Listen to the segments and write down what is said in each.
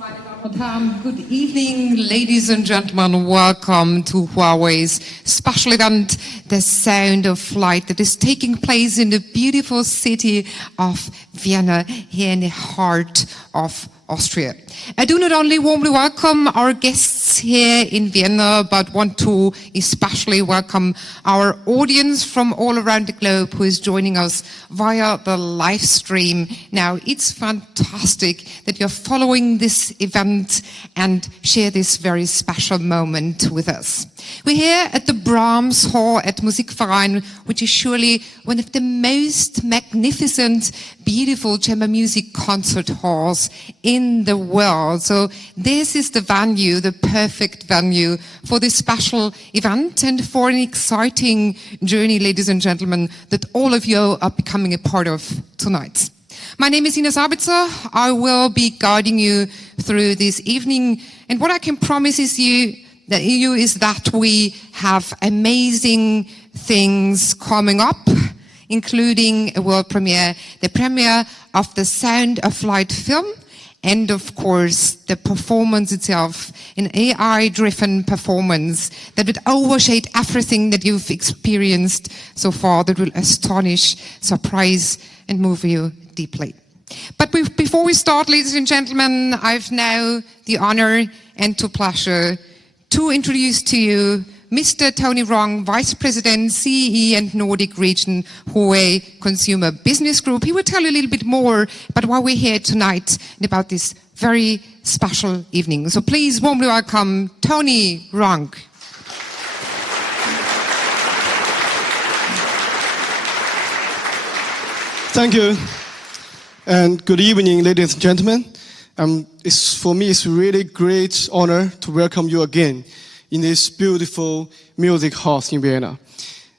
Good evening, ladies and gentlemen. Welcome to Huawei's special event, The Sound of Flight, that is taking place in the beautiful city of Vienna, here in the heart of Austria. I do not only warmly welcome our guests here in Vienna, but want to especially welcome our audience from all around the globe who is joining us via the live stream. Now, it's fantastic that you're following this event and share this very special moment with us. We're here at the Brahms Hall at Musikverein, which is surely one of the most magnificent, beautiful chamber music concert halls in the world. So this is the venue, the perfect venue for this special event and for an exciting journey, ladies and gentlemen, that all of you are becoming a part of tonight. My name is Ina Sabitzer. I will be guiding you through this evening, and what I can promise is that we have amazing things coming up, including a world premiere, the premiere of the Sound of Flight film, and of course the performance itself, an AI-driven performance that would overshade everything that you've experienced so far, that will astonish, surprise, and move you deeply. But before we start, ladies and gentlemen, I've now the honor and the pleasure to introduce to you Mr. Tony Wrong, Vice President, CEE and Nordic Region, Huawei Consumer Business Group. He will tell you a little bit more about why we're here tonight and about this very special evening. So please warmly welcome Tony Wrong. Thank you, and good evening, ladies and gentlemen. For me, it's a really great honor to welcome you again in this beautiful music house in Vienna.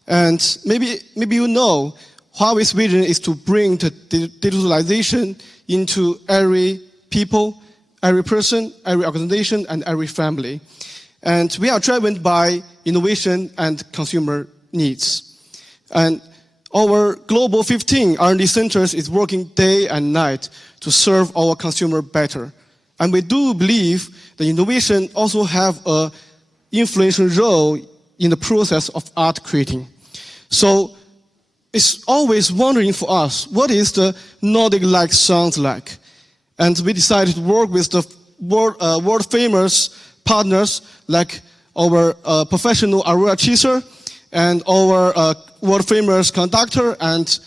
And maybe you know, Huawei's vision is to bring the digitalization into every people, every person, every organization, and every family. And we are driven by innovation and consumer needs. And our global 15 R&D centers is working day and night to serve our consumer better. And we do believe that innovation also have an influential role in the process of art creating. So it's always wondering for us, what is the Nordic-like sounds like? And we decided to work with the world-famous partners like our professional Aurora Chaser and our world-famous conductor and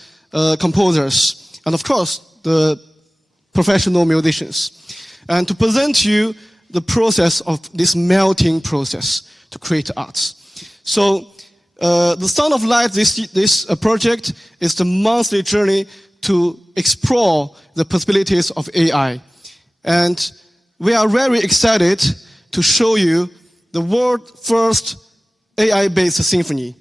composers, and of course, the professional musicians. And to present to you the process of this melting process to create arts. So the Sound of Light, this project is the monthly journey to explore the possibilities of AI. And we are very excited to show you the world's first AI-based symphony.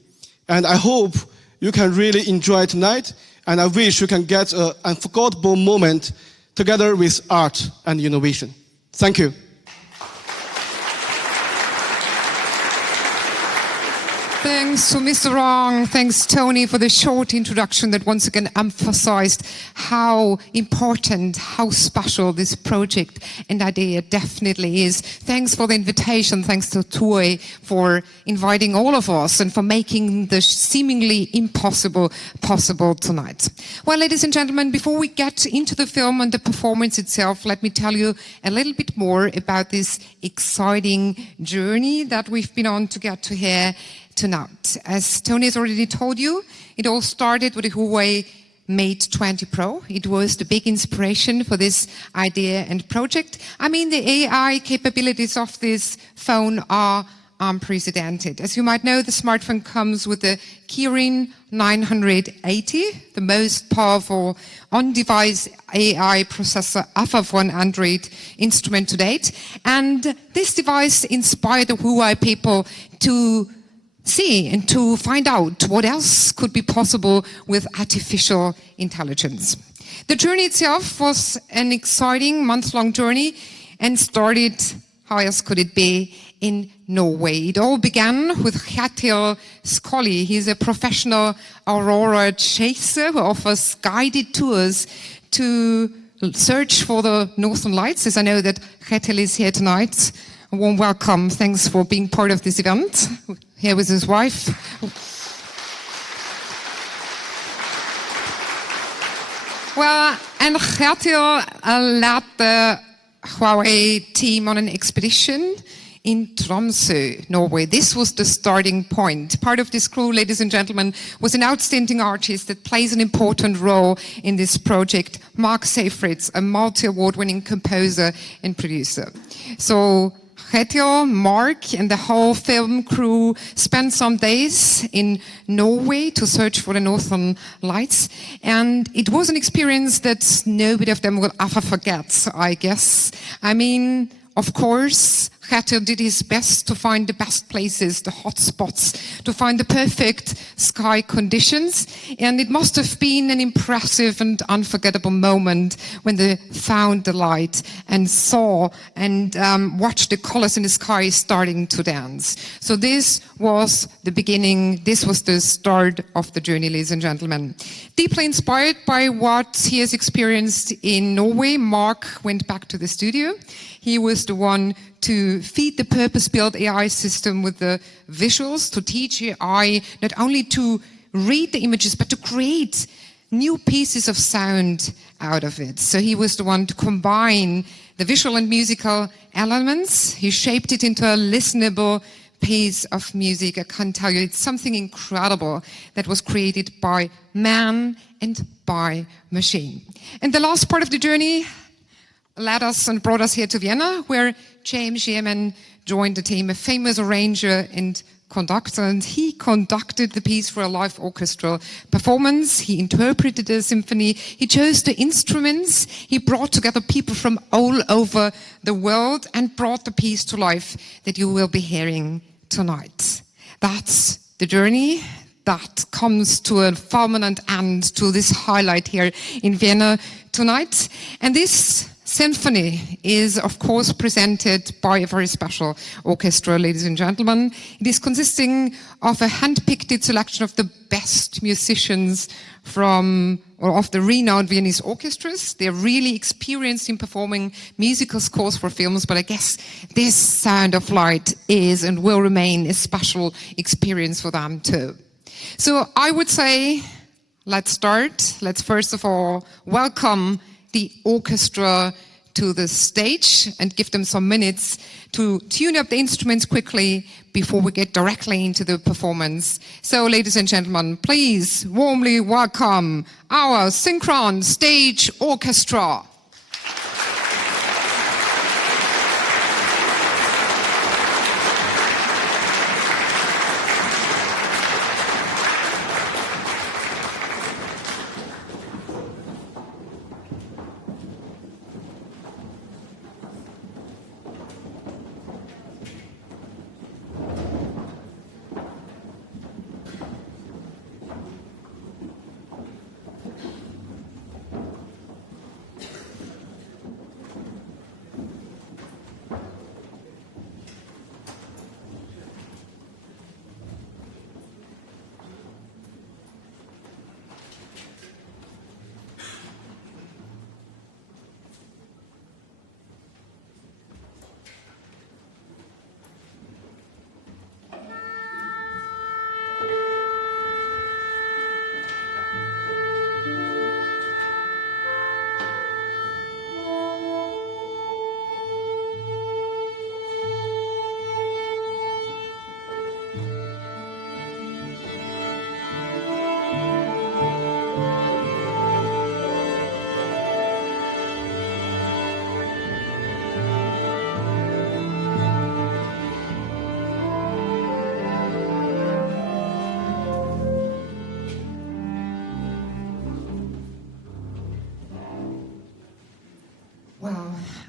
And I hope you can really enjoy tonight, and I wish you can get an unforgettable moment together with art and innovation. Thank you. Thanks to Mr. Wrong, thanks Tony for the short introduction that once again emphasized how important, how special this project and idea definitely is. Thanks for the invitation, thanks to Huawei for inviting all of us and for making the seemingly impossible possible tonight. Well, ladies and gentlemen, before we get into the film and the performance itself, let me tell you a little bit more about this exciting journey that we've been on to get to here tonight. As Tony has already told you, it all started with the Huawei Mate 20 Pro. It was the big inspiration for this idea and project. I mean, the AI capabilities of this phone are unprecedented. As you might know, the smartphone comes with the Kirin 980, the most powerful on-device AI processor ever for an Android instrument to date. And this device inspired the Huawei people to see and to find out what else could be possible with artificial intelligence. The journey itself was an exciting month-long journey and started, how else could it be, in Norway. It all began with Kjetil Skolli. He's a professional Aurora chaser who offers guided tours to search for the Northern Lights, as I know that Gretel is here tonight. A warm welcome. Thanks for being part of this event, here with his wife. Well, and Gretel led the Huawei team on an expedition in Tromsø, Norway. This was the starting point. Part of this crew, ladies and gentlemen, was an outstanding artist that plays an important role in this project, Mark Seyfried, a multi-award-winning composer and producer. So Gretel, Mark, and the whole film crew spent some days in Norway to search for the Northern Lights. And it was an experience that nobody of them will ever forget, I guess. I mean, of course, Gretel did his best to find the best places, the hot spots, to find the perfect sky conditions. And it must have been an impressive and unforgettable moment when they found the light and saw and watched the colors in the sky starting to dance. So this was the beginning, this was the start of the journey, ladies and gentlemen. Deeply inspired by what he has experienced in Norway, Mark went back to the studio. He was the one to feed the purpose-built AI system with the visuals, to teach AI not only to read the images, but to create new pieces of sound out of it. So he was the one to combine the visual and musical elements. He shaped it into a listenable piece of music. I can tell you, it's something incredible that was created by man and by machine. And the last part of the journey led us and brought us here to Vienna, where James Yeaman joined the team, a famous arranger and conductor, and he conducted the piece for a live orchestral performance. He interpreted the symphony. He chose the instruments. He brought together people from all over the world and brought the piece to life that you will be hearing tonight. That's the journey that comes to a fulminant end to this highlight here in Vienna tonight. And this symphony is, of course, presented by a very special orchestra, ladies and gentlemen. It is consisting of a hand-picked selection of the best musicians of the renowned Viennese orchestras. They're really experienced in performing musical scores for films, but I guess this Sound of Light is and will remain a special experience for them too. So I would say, let's start. Let's first of all welcome the orchestra to the stage and give them some minutes to tune up the instruments quickly before we get directly into the performance. So, ladies and gentlemen, please warmly welcome our Synchron Stage Orchestra.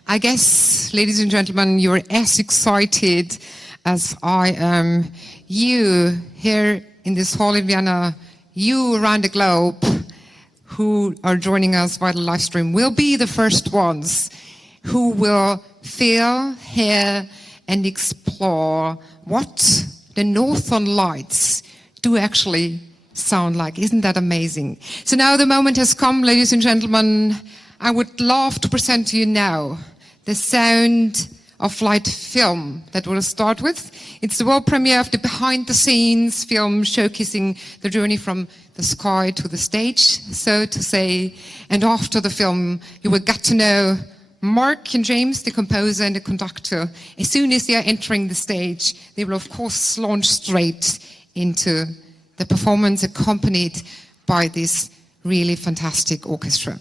I guess, ladies and gentlemen, you're as excited as I am. You here in this hall in Vienna, you around the globe who are joining us via the live stream will be the first ones who will feel, hear, and explore what the Northern Lights do actually sound like. Isn't that amazing? So now the moment has come, ladies and gentlemen. I would love to present to you now the Sound of Light film that we'll start with. It's the world premiere of the behind-the-scenes film showcasing the journey from the sky to the stage, so to say. And after the film, you will get to know Mark and James, the composer and the conductor. As soon as they are entering the stage, they will of course launch straight into the performance accompanied by this really fantastic orchestra.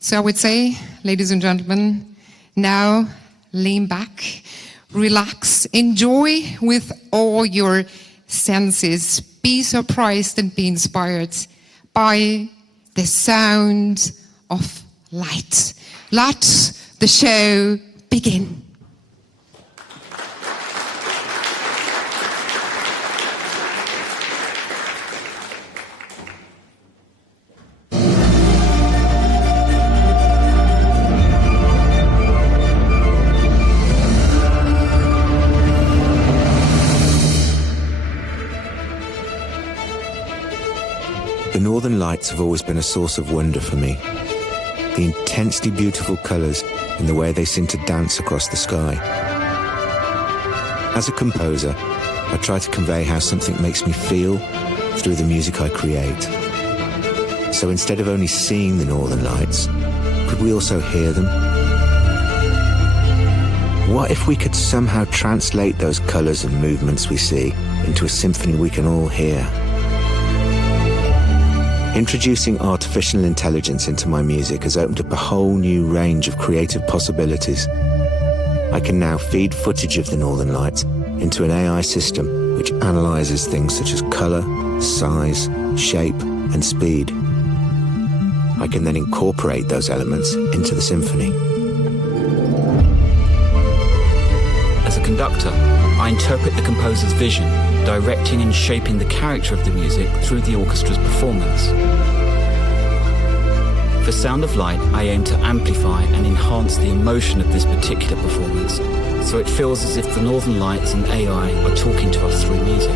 So I would say, ladies and gentlemen, now lean back, relax, enjoy with all your senses, be surprised and be inspired by the sound of light. Let the show begin. The Northern Lights have always been a source of wonder for me. The intensely beautiful colours and the way they seem to dance across the sky. As a composer, I try to convey how something makes me feel through the music I create. So instead of only seeing the Northern Lights, could we also hear them? What if we could somehow translate those colours and movements we see into a symphony we can all hear? Introducing artificial intelligence into my music has opened up a whole new range of creative possibilities. I can now feed footage of the Northern Lights into an AI system which analyzes things such as color, size, shape, and speed. I can then incorporate those elements into the symphony. As a conductor, I interpret the composer's vision, directing and shaping the character of the music through the orchestra's performance. For Sound of Light, I aim to amplify and enhance the emotion of this particular performance, so it feels as if the Northern Lights and AI are talking to us through music.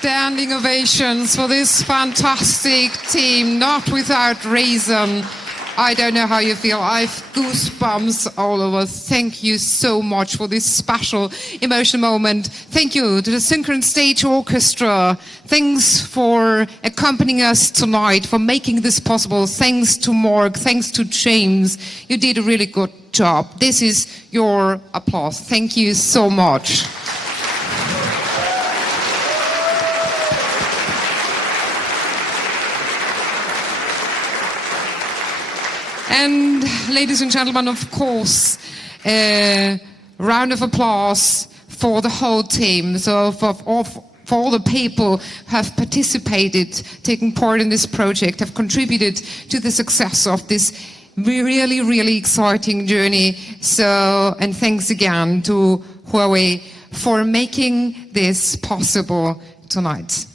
Standing ovations for this fantastic team, not without reason. I don't know how you feel. I've goosebumps all over. Thank you so much for this special emotional moment. Thank you to the Synchron Stage Orchestra. Thanks for accompanying us tonight, for making this possible. Thanks to Mark, thanks to James. You did a really good job. This is your applause. Thank you so much. And ladies and gentlemen, of course, a round of applause for the whole team. So for all the people who have participated, taken part in this project, have contributed to the success of this really, really exciting journey. So, and thanks again to Huawei for making this possible tonight.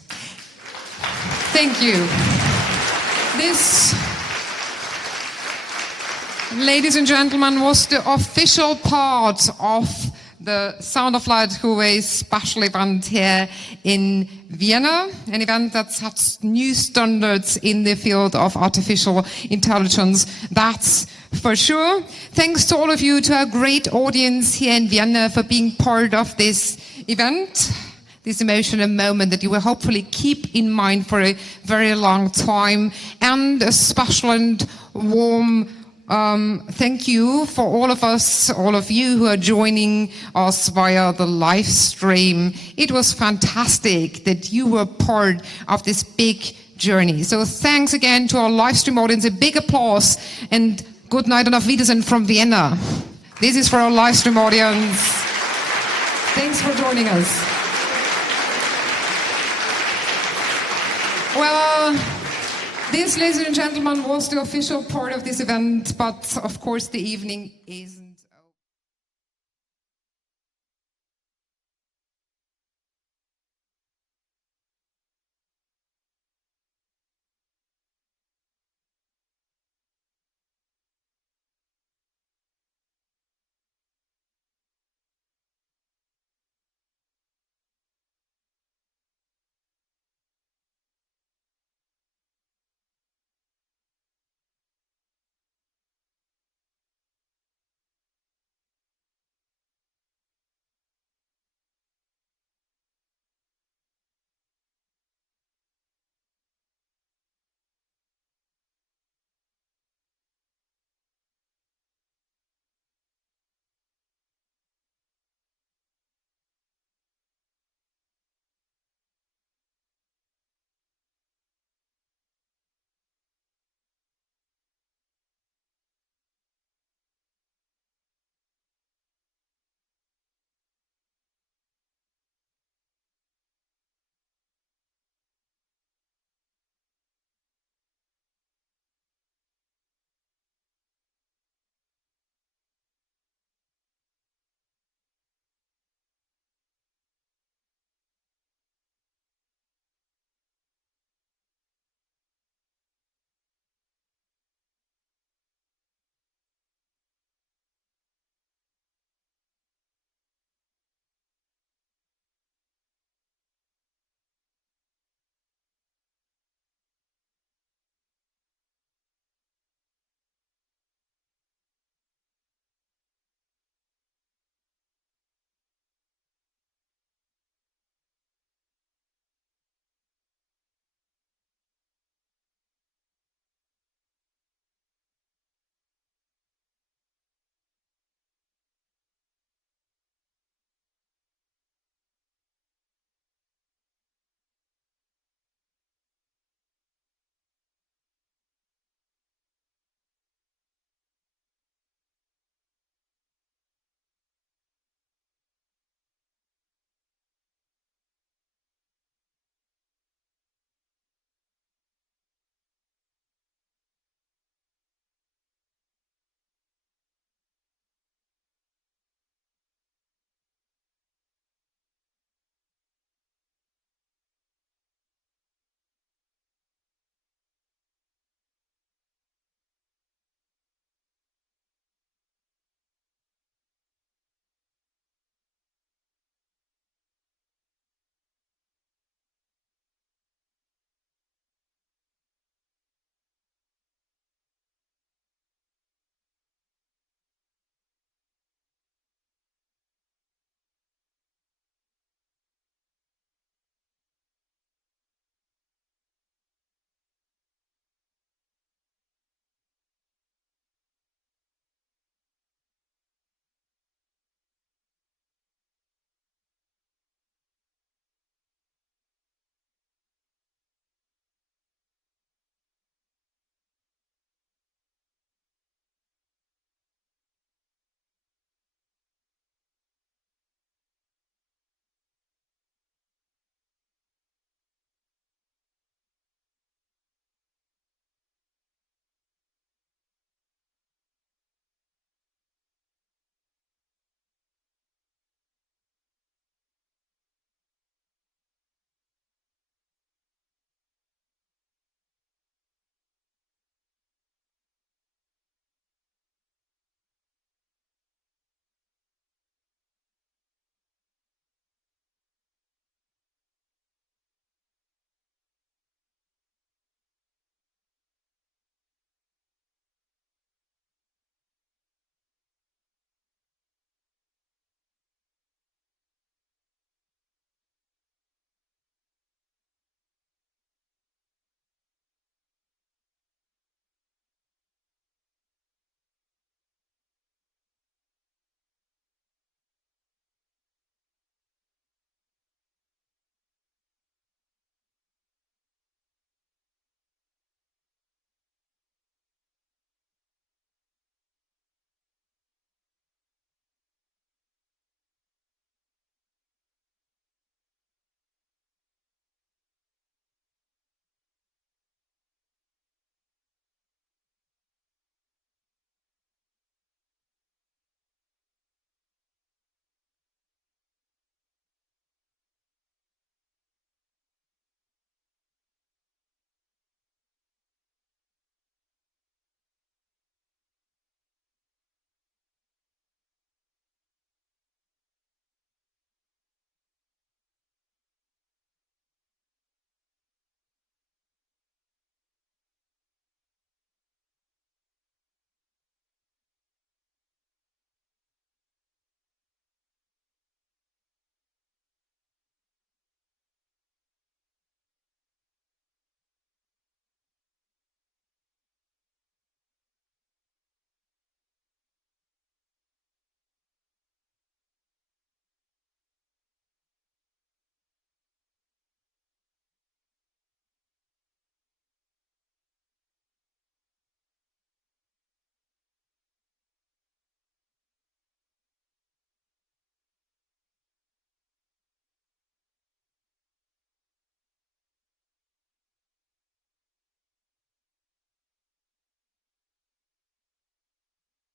Thank you. This, ladies and gentlemen, was the official part of the Sound of Light Huawei special event here in Vienna, an event that sets new standards in the field of artificial intelligence, that's for sure. Thanks to all of you, to our great audience here in Vienna for being part of this event, this emotional moment that you will hopefully keep in mind for a very long time, and a special and warm thank you for all of you who are joining us via the live stream. It was fantastic that you were part of this big journey. So thanks again to our live stream audience. A big applause and good night and auf Wiedersehen from Vienna. This is for our live stream audience. Thanks for joining us. Well, this, ladies and gentlemen, was the official part of this event, but of course the evening is